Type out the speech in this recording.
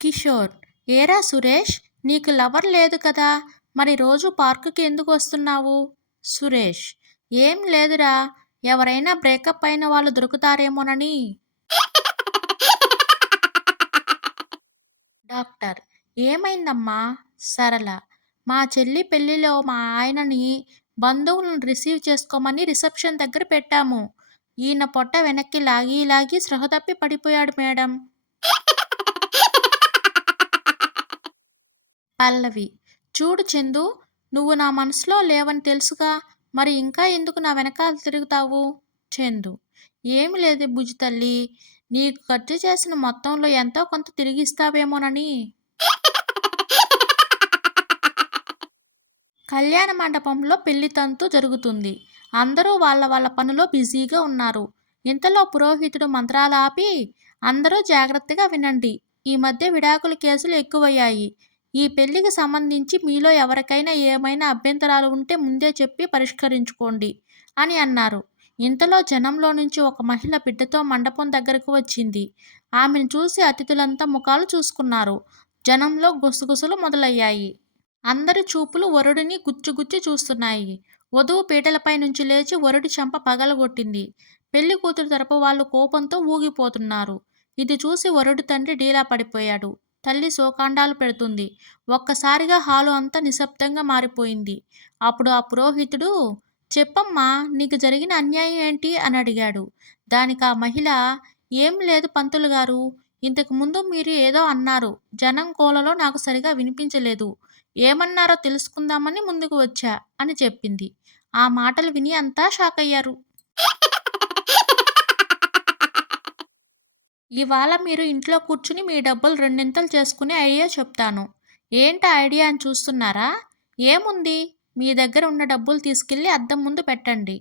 కిషోర్: ఏరా సురేష్, నీకు లవర్ లేదు కదా, మరి రోజు పార్కుకి ఎందుకు వస్తున్నావు? సురేష్: ఏం లేదురా, ఎవరైనా బ్రేకప్ అయిన వాళ్ళు దొరుకుతారేమోనని. డాక్టర్: ఏమైందమ్మా? సరళ: మా చెల్లి పెళ్లిలో మా ఆయనని బంధువులను రిసీవ్ చేసుకోమని రిసెప్షన్ దగ్గర పెట్టాము. ఈయన పొట్ట వెనక్కి లాగి లాగి స్పృహ తప్పి పడిపోయాడు మేడం. పల్లవి: చూడు చందు, నువ్వు నా మనసులో లేవని తెలుసుగా, మరి ఇంకా ఎందుకు నా వెనకాల తిరుగుతావు? చందు: ఏమి లేదు బుజ్జి తల్లి, నీకు ఖర్చు చేసిన మొత్తంలో ఎంతో కొంత తిరిగిస్తావేమోనని. కళ్యాణ మండపంలో పెళ్లి తంతు జరుగుతుంది. అందరూ వాళ్ళ వాళ్ళ పనిలో బిజీగా ఉన్నారు. ఇంతలో పురోహితుడు మంత్రాలు ఆపి, అందరూ జాగ్రత్తగా వినండి, ఈ మధ్య విడాకుల కేసులు ఎక్కువయ్యాయి. ఈ పెళ్లికి సంబంధించి మీలో ఎవరికైనా ఏమైనా అభ్యంతరాలు ఉంటే ముందే చెప్పి పరిష్కరించుకోండి అని అన్నారు. ఇంతలో జనంలో నుంచి ఒక మహిళ బిడ్డతో మండపం దగ్గరకు వచ్చింది. ఆమెను చూసి అతిథులంతా ముఖాలు చూసుకున్నారు. జనంలో గుసగుసలు మొదలయ్యాయి. అందరి చూపులు వరుడిని గుచ్చి చూస్తున్నాయి. వధువు పీటలపై నుంచి లేచి వరుడి చెంప పగలగొట్టింది. పెళ్లి కూతురు తరపు వాళ్ళు కోపంతో ఊగిపోతున్నారు. ఇది చూసి వరుడి తండ్రి డీలా పడిపోయాడు. తల్లి శోకాండాలు పెడుతుంది. ఒక్కసారిగా హాలు అంతా నిశ్శబ్దంగా మారిపోయింది. అప్పుడు ఆ పురోహితుడు, చెప్పమ్మా, నీకు జరిగిన అన్యాయం ఏంటి అని అడిగాడు. దానికి ఆ మహిళ, ఏం లేదు పంతులు గారు, ఇంతకు ముందు మీరు ఏదో అన్నారు, జనం కోలలో నాకు సరిగా వినిపించలేదు, ఏమన్నారో తెలుసుకుందామని ముందుకు వచ్చా అని చెప్పింది. ఆ మాటలు విని అంతా షాక్ అయ్యారు. ఇవాళ మీరు ఇంట్లో కూర్చుని మీ డబ్బులు రెండింతలు చేసుకునే ఐడియా చెప్తాను. ఏంటి ఐడియా అని చూస్తున్నారా? ఏముంది, మీ దగ్గర ఉన్న డబ్బులు తీసుకెళ్ళి అద్దం ముందు పెట్టండి.